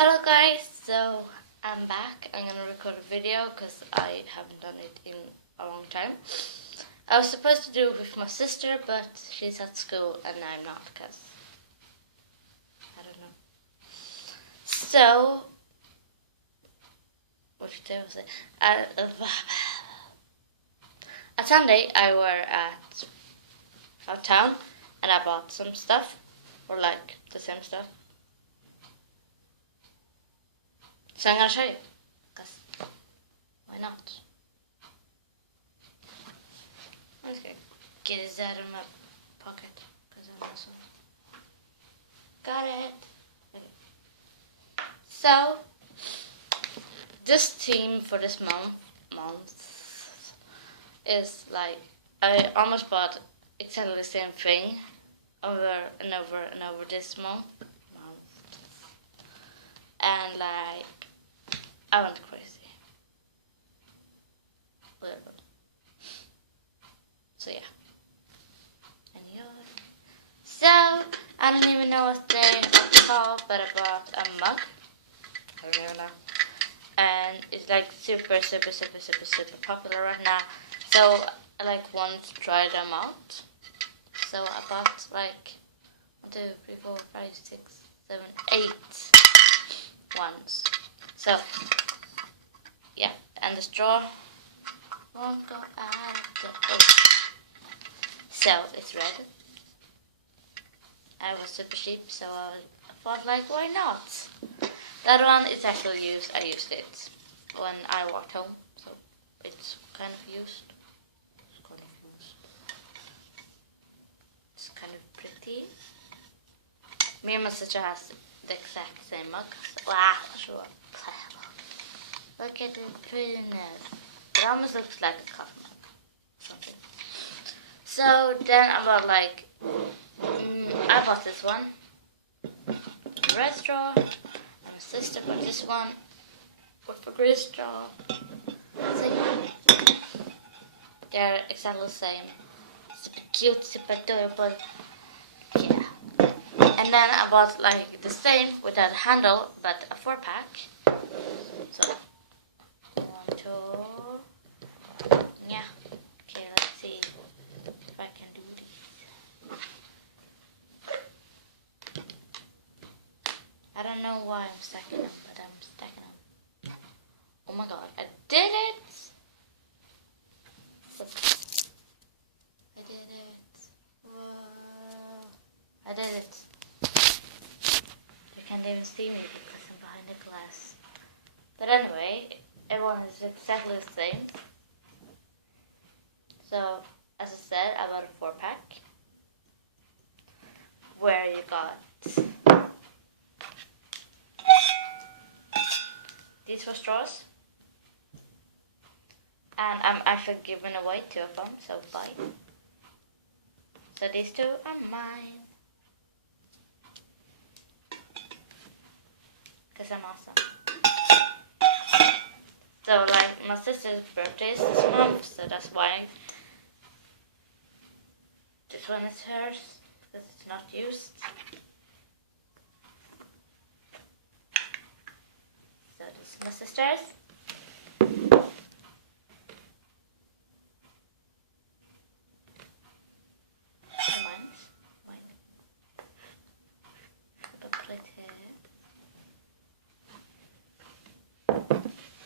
Hello guys, so I'm back. I'm gonna record a video because I haven't done it in a long time. I was supposed to do it with my sister, but she's at school and I'm not because I don't know. So, what should I say? At Sunday I were at town and I bought some stuff, or like the same stuff. So I'm gonna show you, because why not? I'm just gonna get his out of my pocket, because I'm also... Got it! Okay. So, this theme for this month is like, I almost bought exactly the same thing over and over and over this month. And like, I went crazy. So yeah. So, I don't even know what they are called, but I bought a mug. I don't even know. And it's like super popular right now. So I like want to try them out. So I bought like 1, 2, 3, 4, 5, 6, 7, 8 ones. So yeah, and the straw won't go out of the oven. So it's red. I was super cheap, so I thought like, why not? That one is actually used. I used it when I walked home, so it's kind of used. It's kind of pretty. Me and my sister has the exact same mug. So, sure. Look at the prettiness. It almost looks like a coffee mug. Something. So then I bought like, I bought this one. Red straw. And my sister bought this one with a green straw. See? They're exactly the same. Super cute, super adorable. Yeah. And then I bought like the same without a handle, but a 4-pack. So, 1, 2. Yeah. Okay, let's see if I can do these. I don't know why I'm stacking them, but I'm stacking them. Oh my god, I did it! Look. I did it. Whoa. I did it. You can't even see me because I'm behind the glass. But anyway, everyone is exactly the same. So, as I said, I bought a 4-pack. Where you got these 4 straws. And I'm actually giving away 2 of them, so bye. So these 2 are mine. Because I'm awesome. So like, my sister's birthday is this month, so that's why this one is hers, because it's not used. So this is my sister's.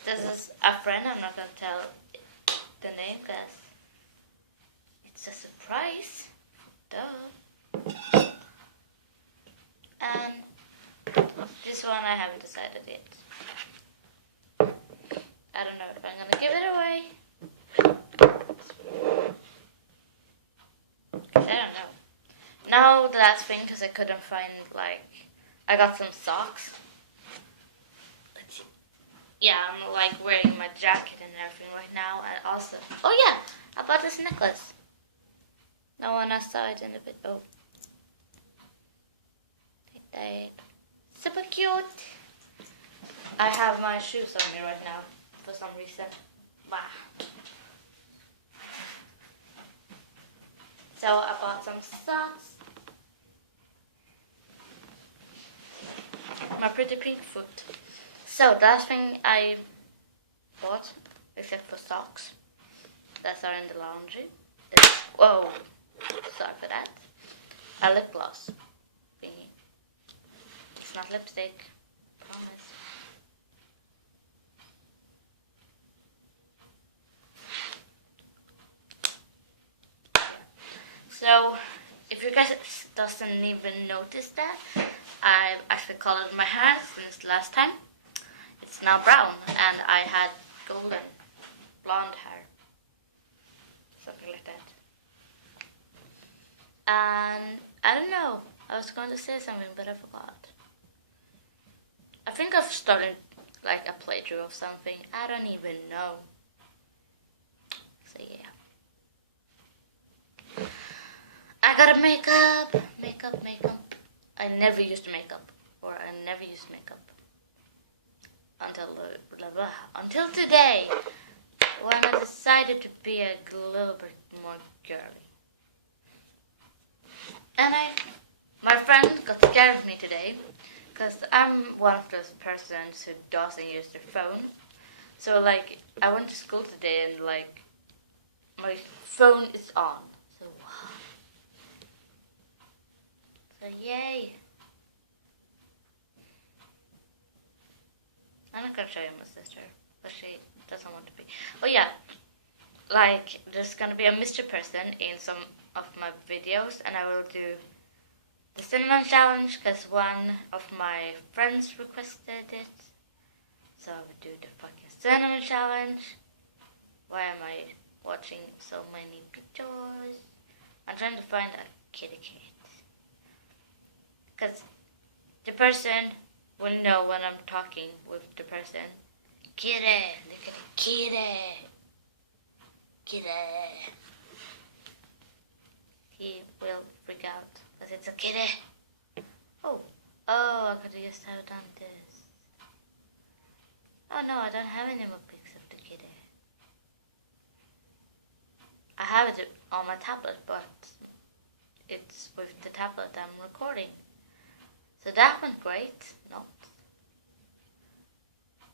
This is a friend, I'm not going to tell the name because it's a surprise. Duh. And this one I haven't decided yet. I don't know if I'm going to give it away. Because I don't know. Now the last thing, because I couldn't find, like, I got some socks. Let's see. Yeah, I'm like wearing my jacket and everything right now, and also, oh yeah, I bought this necklace. No one else saw it in the video. Super cute. I have my shoes on me right now for some reason. Wow. So I bought some socks. My pretty pink foot. So the last thing I bought, except for socks, that are in the laundry, is, whoa, sorry for that, a lip gloss thingy. It's not lipstick, promise. So, if you guys doesn't even notice that, I've actually colored my hair since last time. It's now brown, and I had golden blonde hair, something like that. And I don't know, I was going to say something, but I forgot. I think I've started like a playthrough of something. I don't even know. So yeah. I gotta makeup. I never used makeup, or I never used makeup until today, when I decided to be a little bit more girly. And my friend got scared of me today, because I'm one of those persons who doesn't use their phone. So like, I went to school today and like, my phone is on. So wow. So yay. I'm not gonna show you my sister, but she doesn't want to be. Oh yeah, like there's gonna be a mystery person in some of my videos, and I will do the cinnamon challenge because one of my friends requested it. So I will do the fucking cinnamon challenge. Why am I watching so many pictures? I'm trying to find a kitty cat. Because the person will know when I'm talking with the person. Kitty, look at the kitty. Kitty. He will freak out because it's a kitty. Oh, I could just have done this. Oh no, I don't have any more pics of the kitty. I have it on my tablet, but it's with the tablet I'm recording. So that went great. Not.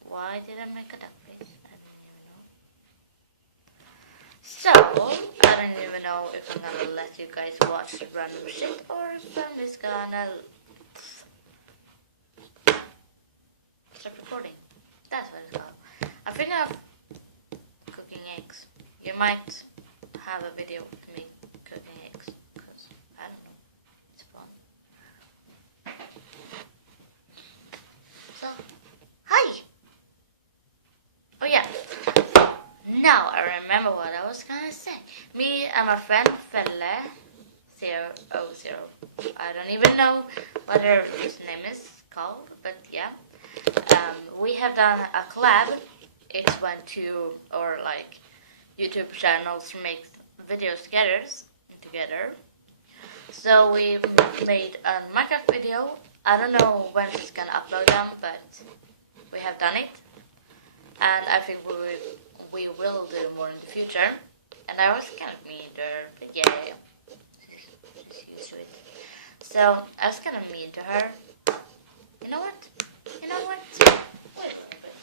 Why did I make a duck face? I don't even know. So, I don't even know if I'm gonna let you guys watch random shit or if I'm just gonna stop recording. That's what it's called. I think of cooking eggs. You might have a video of me cooking eggs, because I don't know, it's fun. So, hi! Oh yeah, now I remember what I was gonna say. Me and my friend Felle000, I don't even know what her name is called, but yeah. We have done a collab. It's when two or like YouTube channels make videos together. So we made a Minecraft video. I don't know when she's gonna upload them, but we have done it. And I think we will do more in the future. And I was kind of mean to her, but yeah, she's used to it. So I was kind of mean to her. You know what? Wait a little bit.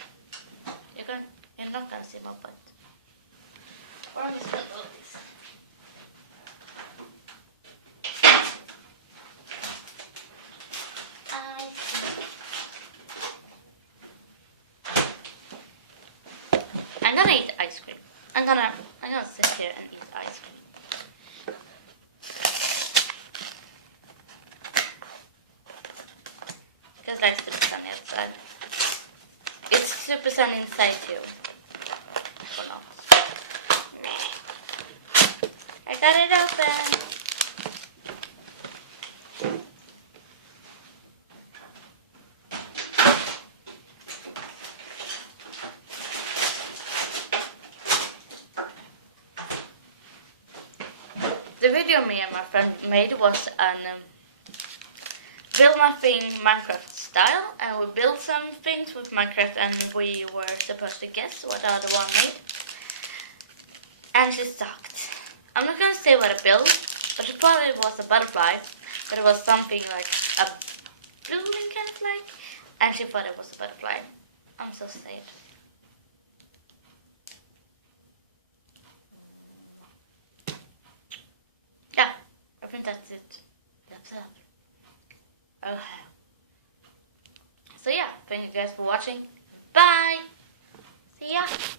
You're not gonna see my butt. Or I'm just gonna do this. I'm gonna eat ice cream. I'm gonna sit here and eat ice cream. Because there's super sunny outside. It's super sunny inside too. Or not. I got it open. The video me and my friend made was an build nothing Minecraft style, and we built some things with Minecraft, and we were supposed to guess what the other one made. And she sucked. I'm not gonna say what I built, but it probably was a butterfly, but it was something like a building kind of like, actually thought it was a butterfly. I'm so sad. Yeah, I think that's it. That's it. Okay. So yeah, thank you guys for watching. Bye. See ya.